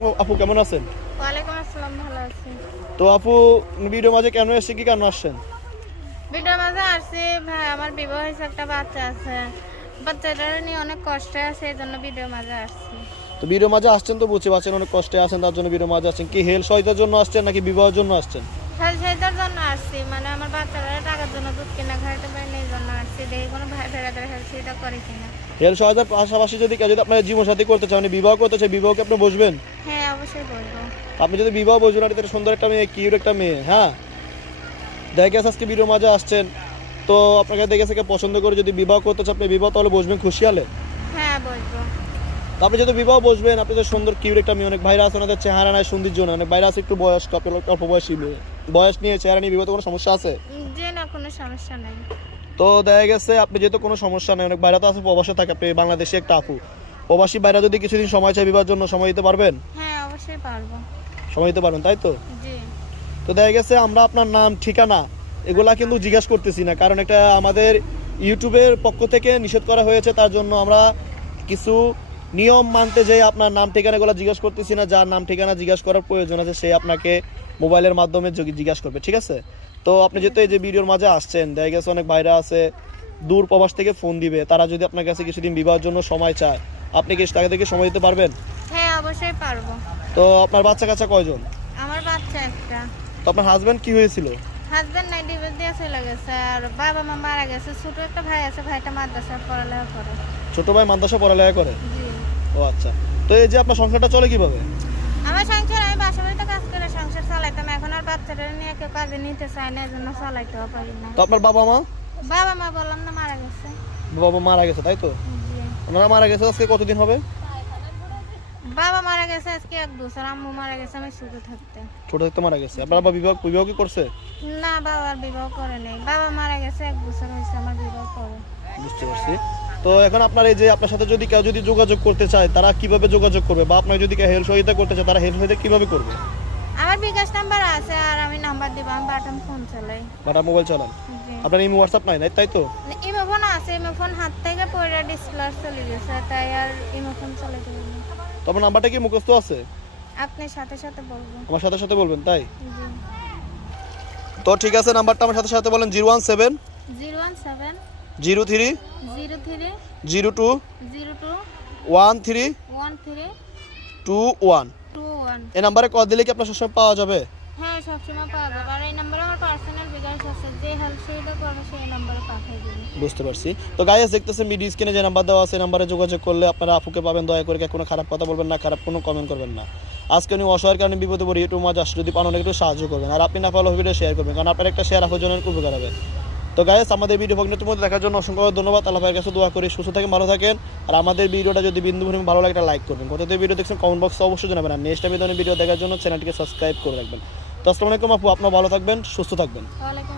আপু কেমন আছেন? ওয়ালাইকুম আসসালাম, ভালো আছি। তো আপু ভিডিও মাঝে কেন এসেছে, কি কারণ আসছেন? ভিডিওর মাঝে আসছি ভাই, আমার বিবাহ হয়েছে, একটা বাচ্চা আছে। বাচ্চাটা নিয়ে অনেক কষ্টে আছে, এই জন্য ভিডিওর মাঝে আসছি। তো ভিডিও মাঝে আসছেন তো বুঝতে পারছেন অনেক কষ্টে আছেন, তার জন্য ভিডিও মাঝে আসছেন। কি হেল্প সহায়তার জন্য আসছেন নাকি বিবাহের জন্য আসছেন? হেলথের জন্য আসছি, মানে আমার বাচ্চারা টাকার জন্য দুধ কিনা খাইতে পারি না, এই জন্য আসছি। দেখি কোনো ভাই ফেরাদের হেল্প সেটা করে কিনা। হেল্প সহায়তার পাশাপাশি যদি কেউ যদি আপনার জীবনসাথী করতে চান, মানে বিবাহ করতে চান, বিবাহকে আপনি বসবেন? হ্যাঁ, অবশ্যই বলবো। আপনি যদি বিবাহ বসবেন, আর এটা সুন্দর একটা মেয়ে, কিউট একটা মেয়ে, হ্যাঁ দেখে গেছে আজকে ভিডিও মাঝে আসছেন, তো আপনাকে দেখে গেছে পছন্দ করে যদি বিবাহ করতে চান, আপনি বিবাহ তাহলে বসবেন খুশি হলে? হ্যাঁ, বলবো। তো আপনি যদি বিবাহ বসবেন, আপনি যে সুন্দর কিউট একটা মেয়ে, অনেক ভাইরা আছে ওনাদের চেহারা নাই সৌন্দর্য না, অনেক ভাইরা আছে একটু বয়স্ক, আপনি অল্প বয়সী মেয়ে, বয়স নিয়ে চেহারা নিয়ে বিবাহ কোনো সমস্যা আছে? যে না, কোনো সমস্যা নাই। তো দেখা গেছে আপনি যেহেতু কোনো সমস্যা নেই, অনেক বাইরে তো আছে প্রবাসে থাকে, আপনি বাংলাদেশে একটা আপু, প্রবাসী বাইরে যদি কিছুদিন সময় চাই বিবাহের জন্য, সময় দিতে পারবেন? হ্যাঁ, অবশ্যই পারবো। সময় দিতে পারবেন, তাই তো? জি। তো দেখা গেছে আমরা আপনার নাম ঠিকানা এগুলা কিন্তু জিজ্ঞাসা করতেছি না, কারণ এটা আমাদের ইউটিউবের পক্ষ থেকে নিষেধ করা হয়েছে, তার জন্য আমরা কিছু নিয়ম মানতে যে আপনার নাম ঠিকানাগুলো জিজ্ঞাসা করতেছি না। যার নাম ঠিকানা জিজ্ঞাসা করার প্রয়োজন আছে সে আপনাকে মোবাইলের মাধ্যমে জিজ্ঞাসা করবে, ঠিক আছে? তো আপনি যেহেতু এই যে ভিডিওর মাঝে আসছেন, দেখা গেছে অনেক বাইরে আছে দূর প্রবাস থেকে ফোন দিবে, তারা যদি আপনার কাছে কিছুদিন বিবাহের জন্য সময় চায়, আপনি কি তাকে থেকে সময় দিতে পারবেন? হ্যাঁ, অবশ্যই পারবো। তো আপনার বাচ্চা কাচ্চা কয়জন? আমার বাচ্চা একটা। তো আপনার হাজব্যান্ড কি হয়েছিল? হাজবেন্ড নাই, ডিভোর্স দিয়ে চলে গেছে। আর বাবা মা মারা গেছে। ছোট একটা ভাই আছে, ভাইটা মাদ্রাসায় পড়ালেখা করে। ছোট ভাই মাদ্রাসা পড়ালেখা করে? জি। ও আচ্ছা। তো এই যে আপনার সংসারটা চলে কিভাবে? আমার সংসার, আমি বাসা বাড়িতে কাজ করে সংসার চালাইতাম। এখন আর বাচ্চাটা নিয়ে কেউ কাজে নিতে চায় না, এই জন্য চালাইতেও পারি না। তো আপনার বাবা মা? বাবা মা বললাম না, মারা গেছে। বাবা মারা গেছে, তাই তো? জি। ওনারা মারা গেছে আজকে কতদিন হবে? বাবা মারা গেছে আজকে 1 বছর। আম্মু মারা গেছে আমি ছোট থাকতে। ছোট থাকতে মারা গেছে। আপনার বাবা বিবাহ বিবাহ কি করছে? না, বাবার বিবাহ করে নাই। বাবা মারা গেছে 1 বছর হয়েছে, আমার বিবাহ করে। বুঝতে পারছি। তো এখন আপনার এই যে আপনার সাথে যদি কেউ যদি যোগাযোগ করতে চায়, তারা কিভাবে যোগাযোগ করবে, বা আপনার যদি কেউ হেল্প সহায়তা করতে চায়, তারা হেল্প সহায়তা কিভাবে করবে? আমার বিকাশ নাম্বার আছে, আর আমি নাম্বার দিব। আমি বাটন ফোন চালাই। বাটা মোবাইল চালান? জি। আপনার ইমো হোয়াটসঅ্যাপ নাই, তাই তো? ইমো ফোন আছে, ইমো ফোন হাত থেকে পড়ে ডিসপ্লে চলে গেছে, তাই আর ইমো ফোন চালাতে পারি না। তো আপনার নাম্বারটা কি মুখস্থ আছে? আপনি সাথে সাথে বলবো। আমার সাথে সাথে বলবেন, তাই? জি। তো ঠিক আছে, নাম্বারটা আমার সাথে সাথে বলেন। 017 017 03 03 02 02 13 13 21। 21। এই নাম্বারে কল দিলে কি আপনার সবসময় পাওয়া যাবে? হ্যাঁ, সবসময় পাওয়া যাবে। আর এই নাম্বারে আমার পার্সোনাল বিকাশ আছে, যে হেল্প সুবিধা করবে সেই নাম্বারে পাঠিয়ে দেবেন। বুঝতে পারছি। তো গাইস দেখতেছেন ভিডিও স্ক্রিনে যে নাম্বার দেওয়া আছে, নাম্বারে যোগাযোগ করলে আপনারা আপুকে পাবেন। দয়া করে কোনো খারাপ কথা বলবেন না, খারাপ কোনো কমেন্ট করবেন না। আজকে উনি অসহায়ের কারণে বিপদে পড়ে ইউটিউব মাঝে আসলে যদি পান অনেক একটু সাহায্য করবেন, আর আপনি না পারলে ভিডিও শেয়ার করবেন, কারণ আপনার একটা শেয়ার আপনার জন্য উপকার হবে। তো গাইস আমাদের ভিডিও ভগ্নতুর মধ্যে দেখার জন্য অসংখ্য ধন্যবাদ। আল্লাহ ভাইয়ের কাছে দোয়া করি সুস্থ থাকেন, ভালো থাকেন। আর আমাদের ভিডিওটা যদি বিন্দু পরিমাণ ভালো লাগে একটা লাইক করবেন। কতটা ভিডিও দেখছেন কমেন্ট বক্সে অবশ্যই জানাবেন। আর নেক্সট ভিডিও দেখার জন্য চ্যানেলটিকে সাবস্ক্রাইব করে রাখবেন। তো আসসালামু আলাইকুম আপু, আপনারা ভালো থাকবেন, সুস্থ থাকবেন। ওয়ালাইকুম